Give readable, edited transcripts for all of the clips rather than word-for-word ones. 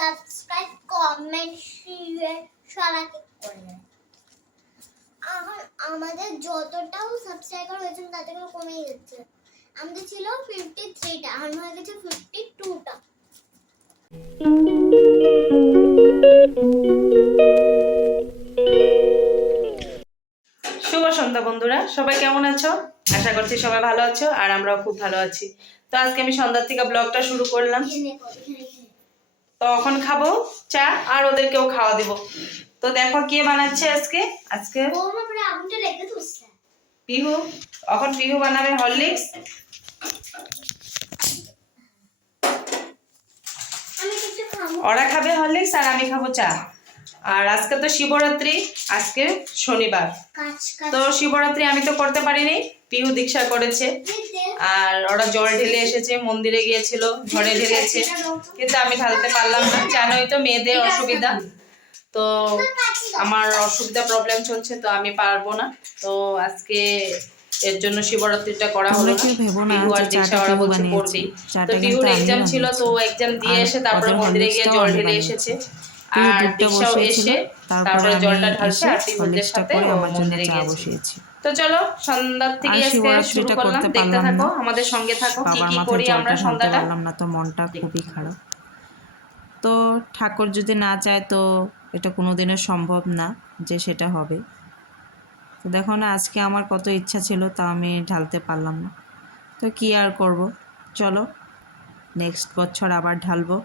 Subscribe comment share সবাইকে করে দেন। আমাদের যতটাও সাবস্ক্রাইবার হয়েছে তার থেকে কমে যাচ্ছে। আমাদের ছিল 53টা, এখন হয়ে গেছে 52টা। শুভ সন্ধ্যা বন্ধুরা, সবাই কেমন আছো? আশা করছি সবাই ভালো আছো, আর আমরাও খুব ভালো আছি। তো আজকে আমি সন্ধ্যার থেকে ব্লগটা শুরু করলাম। তো এখন খাবো চা আর ওদেরকেও খাওয়া দেবো। তো দেখো কে বানাচ্ছে আজকে। পিহু। এখন পিহু বানাবে হরলিক্স, ওরা খাবে হরলিক্স আর আমি খাবো চা। আর আজকে তো শিবরাত্রি, আজকে শনিবার। তো শিবরাত্রি আমি তো করতে পারিনি, পিহু দীক্ষা করেছে। আর ওরা জল ঢেলে এসেছে, মন্দিরে গিয়েছিল, ঘরে ঢেলেছে, কিন্তু আমি ঢালতে পারলাম না। জানোই তো মেয়েদের অসুবিধা, তো আমার অসুবিধা প্রবলেম চলছে, তো আমি পারবো না। তো আজকে এর জন্য শিবরাত্রিটা করা হলো না। পিহু আর দীক্ষা ওরা বলছে পড়বি। তো পিহুর এক্সাম ছিল, তো এক্সাম দিয়ে এসে তারপরে মন্দিরে গিয়ে জল ঢেলে এসেছে। আর দীক্ষাও এসে তারপরে জলটা ঢালছে আর পিহুদের সাথে মন্দিরে গিয়েছে। তো চলো সন্ধ্যার থেকে আজকে শুরু করলাম, দেখতে থাকো, আমাদের সঙ্গে থাকো, কি কি করি আমরা সন্ধ্যাটা। পারলাম না তো মনটা খুবই খারাপ। তো ঠাকুর যদি না চায় তো এটা কোনোদিনও সম্ভব না যে সেটা হবে। তো দেখো না, আজকে আমার কত ইচ্ছা ছিল, তা আমি ঢালতে পারলাম না। তো কি আর করব, চলো নেক্সট বছর আবার ঢালবো।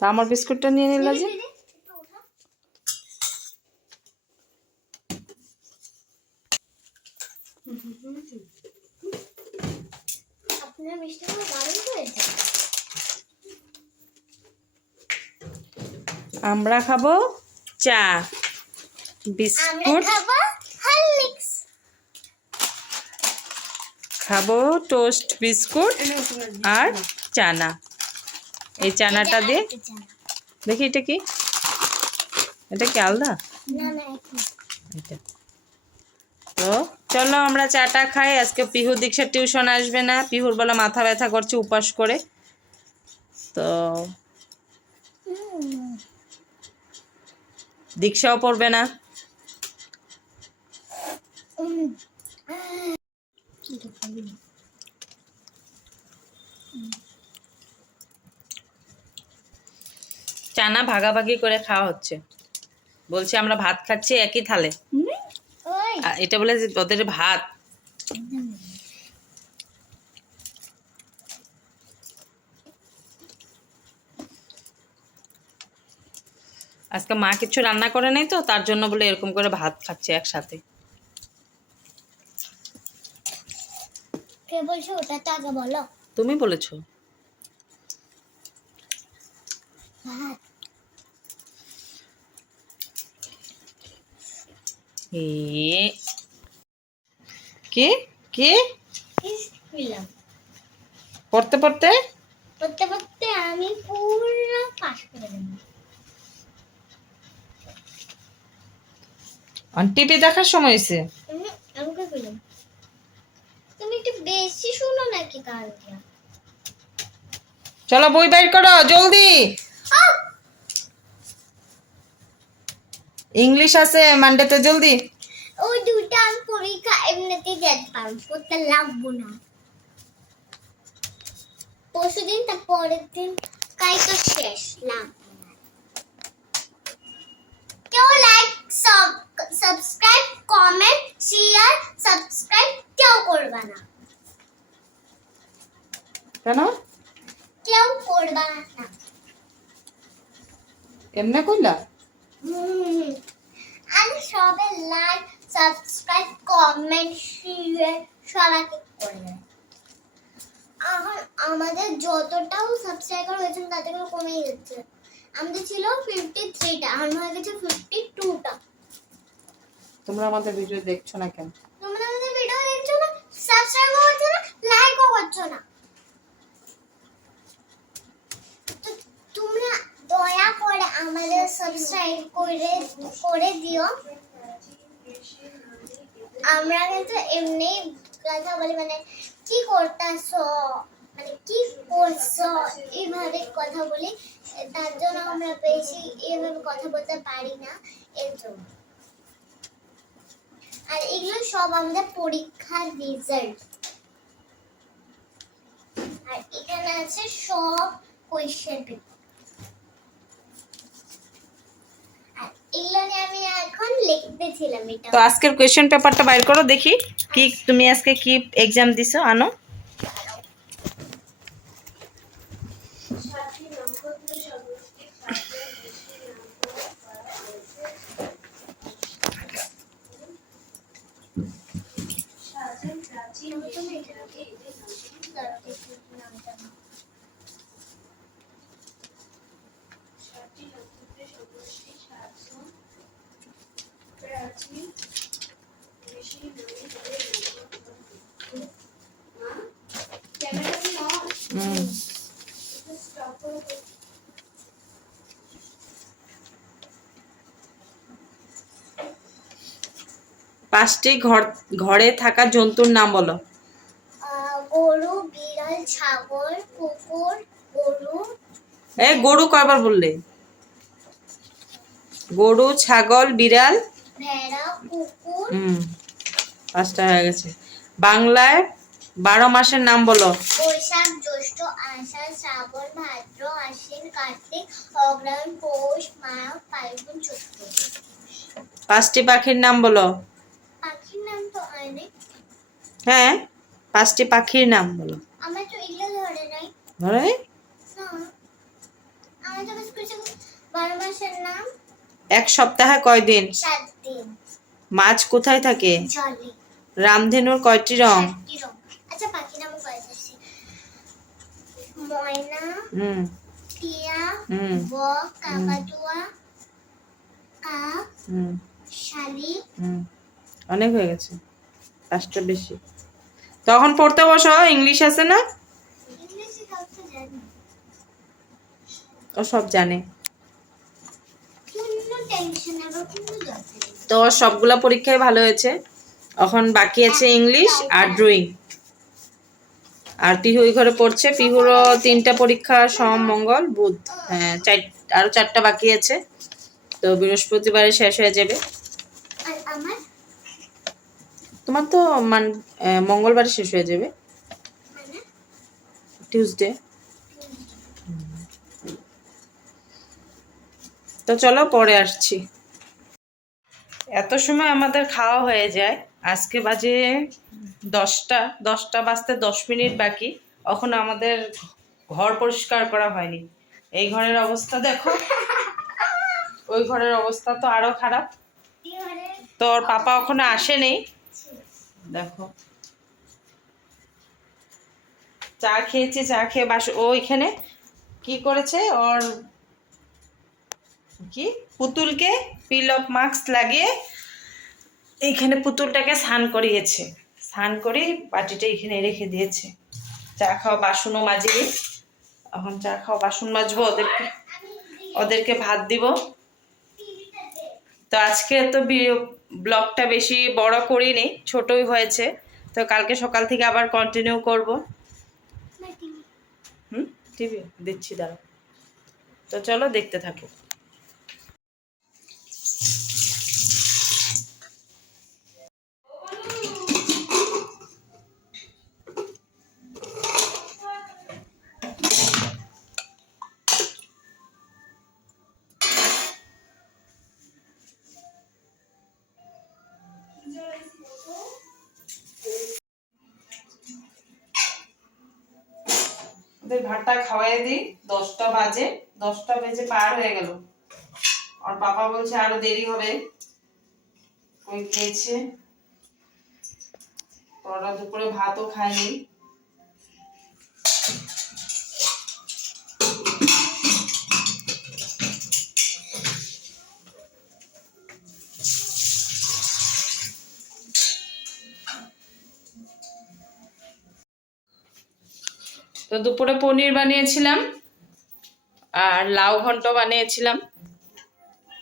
তা আমার বিস্কুটটা নিয়ে নিলা যে। আপনার মিষ্টিটা দারুণ হয়েছে। আমরা খাবো চা, বিস্কুট খাবো, টোস্ট বিস্কুট আর চানা। এই চানাটা দিয়ে দেখি এটা কি, এটা কি আলাদা? এটা তো চলো আমরা চাটা খাই। আজকে পিহু দীক্ষার টিউশন আসবে না, পিহুর বলে মাথা ব্যথা করছে উপাস করে, তো দীক্ষাও পড়বে না। চানা ভাগাভাগি করে খাওয়া হচ্ছে, বলছে আমরা ভাত খাচ্ছি একই থালে। এটা বলে যে ওদের ভাত। আজকে মা কিছু রান্না করে নাই তো, তার জন্য বলে এরকম করে ভাত খাচ্ছে একসাথে। কে বলছো ওটা তো আগে বলো। তুমি বলেছো। ভাত কে কে খেলাম, পড়তে পড়তে পড়তে পড়তে আমি পুরো পাস করে দেব। টিভি দেখার সময় হয়েছে। আমাকে বললাম তুমি একটু বেশি শুনো নাকি কালকে। চলো বই বাইর করো জলদি। ইংলিশ আছে মানডেতে, জলদি। ওই দুইটা আমি পরীক্ষা এমনিতেই যেতে পারবো, পড়তে লাগবো না। পরশুদিন তার পরের দিন কাই তো শেষ লাগবে না। কেউ like subscribe comment share subscribe কেউ করবে না। কেন কেউ করবে না। এমনে কইলা? আমি সবাই লাইক সাবস্ক্রাইব কমেন্ট শেয়ার সবাইকে করে দেন। আমাদের যতটাও সাবস্ক্রাইবার হয়েছে তার থেকে কমে যাচ্ছে। আমাদের ছিল 53টা, এখন হয়ে গেছে 52টা। তোমরা আমাদের ভিডিও দেখছো না কেন? তোমরা আমাদের সাবস্ক্রাইবও করছো না, লাইকও করছো না। তো তোমরা দয়া করে আমাদের সাবস্ক্রাইব করে দিও। আমরা কিন্তু এমনি কথা বলি, মানে কি করতেছো, মানে কি করছো, এইভাবে কথা বলি। তার জন্য আমরা বেশি এইভাবে কথা বলতে পারি না, এর জন্য। আর এগুলো সব আমাদের পরীক্ষার রেজাল্ট। আর এখানে আছে সব কোয়েশ্চেন পেপার। আর এগুলো নিয়ে আমি এখন লিখতেছিলাম। এটা তো আজকের কোয়েশ্চেন পেপারটা বাইর করো দেখি, কি তুমি আজকে কি এক্সাম দিছো, আনো। পাঁচটি ঘরে থাকা জন্তুর নাম বলো। গরু, বিড়াল, ছাগল, কুকুর, গরু। গরু কয়বার বললে? গরু, ছাগল, বিড়াল, ভেড়া, কুকুর। পাঁচটা হয়ে গেছে। বাংলায় 12 মাসের নাম বলো। বৈশাখ, জ্যৈষ্ঠ, আষাঢ়, শ্রাবণ, ভাদ্র, আশ্বিন, কার্তিক, অগ্রহায়ণ, পৌষ, মাঘ, ফাল্গুন, চৈত্র। পাঁচটি পাখির নাম বলো। পাখির নাম তো অনেক। হ্যাঁ, পাঁচটি পাখির নাম বলো। আমার তো এগুলো ধরে নাই। ধরে নাই? না, আমার তো বাস কিছু 12 মাসের নাম। এক সপ্তাহে কয় দিন? 7 দিন। মাছ কোথায় থাকে? জলে। রামধেনুর কয়টি রং? 7টি রং। আচ্ছা, পাখির নাম কয়েছে? ময়না, টিয়া, বক, কাকাতুয়া, কাক, শালিক। অনেক হয়ে গেছে, 5টা বেশি। তখন পড়তে বসো, ইংলিশ আছে না? ইংলিশে কাউকে জানি। ও সব জানে। কোনো টেনশন নেই, কোনো দরকার নেই। তো সবগুলা পরীক্ষায় ভালো হয়েছে। এখন বাকি আছে ইংলিশ আর ড্রয়িং। আর পিহু ওই ঘরে পড়ছে। পিহুরও 3টা পরীক্ষা, সোম, মঙ্গল, বুধ। হ্যাঁ, আরো 4টা বাকি আছে। তো বৃহস্পতিবারে শেষ হয়ে যাবে। আর আমার? তোমার তো মঙ্গলবারে শেষ হয়ে যাবে, মানে টিউসডে। তো চলো পরে আসছি। এত সময় আমাদের খাওয়া হয়ে যায়। আজকে বাজে 10টা বাজতে 10 মিনিট বাকি। এখন আমাদের ঘর পরিষ্কার করা হয়নি। এই ঘরের অবস্থা দেখো, ওই ঘরের অবস্থা তো আরো খারাপ। তোর পাপা ওখানে আসেনি, দেখো। চা খেয়েছে, চা খেয়ে ও এখানে কি করেছে, ওর কি পুতুলকে পিল অফ মাস্ক লাগিয়ে এইখানে পুতুলটাকে স্নান করিয়েছে। স্নান করে বাটিটা এখানে রেখে দিয়েছে। চা খাওয়া বাসনও মাজিনি। এখন চা খাওয়া বাসন মাজবো, ওদেরকে ভাত দিব। তো আজকে তো ব্লগটা বেশি বড় করিনি, ছোটই হয়েছে। তো কালকে সকাল থেকে আবার কন্টিনিউ করব। টিভি দিচ্ছি, দাঁড়াও। তো চলো দেখতে থাকো। ওদের ভাতটা খাওয়াই দিই। 10টা বাজে, 10টা বেজে পার হয়ে গেল। আর পাপা বলছে আরো দেরি হবে। ওই খেয়েছে, ওরা দুপুরে ভাতও খায়নি। তো দুপুরে পনির বানিয়েছিলাম আর লাউ ঘন্ট বানিয়েছিলাম।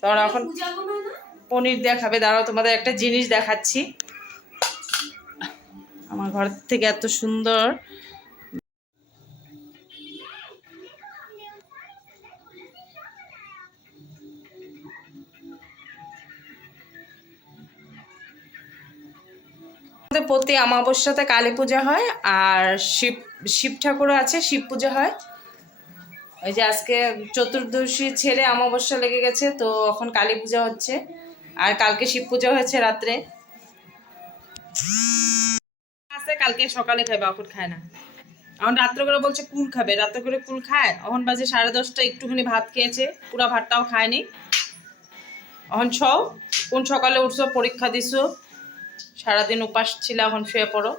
তো এখন পনির দিয়ে খাবে। দাঁড়াও, তোমাদের একটা জিনিস দেখাচ্ছি। আমার ঘর থেকে এত সুন্দর প্রতি অমাবস্যাতে কালী পূজা হয় আর শিব ঠাকুরও আছে, শিব পূজা হয়। ওই যে আজকে চতুর্দশী ছেড়ে অমাবস্যা লেগে গেছে, তো এখন কালী পূজা হচ্ছে আর কালকে শিব পূজা হয়েছে রাত্রে। আছে কালকে সকালে খাবে, এখন খায় না। এখন রাত্রে করে বলছে কুল খাবে, রাত্রে করে কুল খায়। এখন বাজে 10:30, একটুখানি ভাত খেয়েছে, পুরা ভাতটাও খায়নি। এখন ছও কোন সকালে উঠছো, পরীক্ষা দিছো, সারাদিন উপাস ছিল, এখন শুয়ে পড়ো।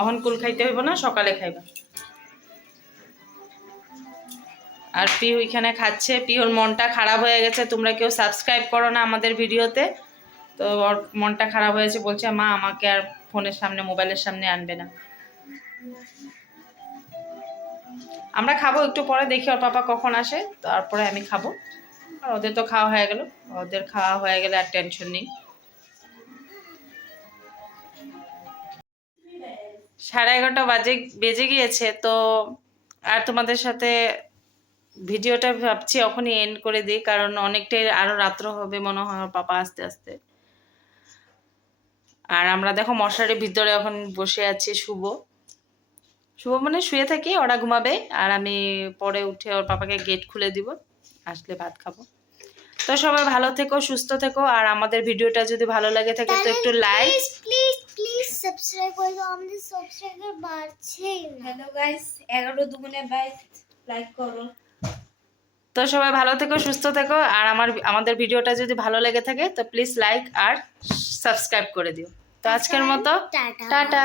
এখন কুল খাইতে হইব না, সকালে খাইবা। আর পিহু এখানে খাচ্ছে। পিহুর মনটা খারাপ হয়ে গেছে, তোমরা কেউ সাবস্ক্রাইব করো না আমাদের ভিডিওতে। তো ওর মনটা খারাপ হয়েছে, বলছে মা আমাকে আর ফোনের সামনে, মোবাইলের সামনে আনবে না। আমরা খাবো একটু পরে, দেখি ওর পাপা কখন আসে, তারপরে আমি খাবো। আর ওদের তো খাওয়া হয়ে গেল, ওদের খাওয়া হয়ে গেলে আর টেনশন নেই। 11:30 বেজে গিয়েছে। তো আর তোমাদের সাথে ভিডিওটা ভাবছি এখনই এন্ড করে দিই, কারণ অনেকটাই আরো রাত্র হবে মনে হয় ওর পাপা আসতে আসতে। আর আমরা দেখো মশারির ভিতরে এখন বসে আছি। শুভ মানে শুয়ে থাকি, ওরা ঘুমাবে আর আমি পরে উঠে ওর পাপাকে গেট খুলে দিব, আসলে ভাত খাবো। তো সবাই ভালো থেকো, সুস্থ থেকো। আর আমাদের ভিডিওটা যদি ভালো লাগে থাকে তো একটু লাইক, প্লিজ সাবস্ক্রাইব করে দাও, আমাদের সাবস্ক্রাইবার বাড়ছেই না। হ্যালো গাইস, 11 দুগুণে 22, লাইক করো। তো সবাই ভালো থেকো, সুস্থ থেকো। আর আমাদের ভিডিওটা যদি ভালো লেগে থাকে তো প্লিজ লাইক আর সাবস্ক্রাইব করে দিও। তো আজকের মতো টাটা। টাটা।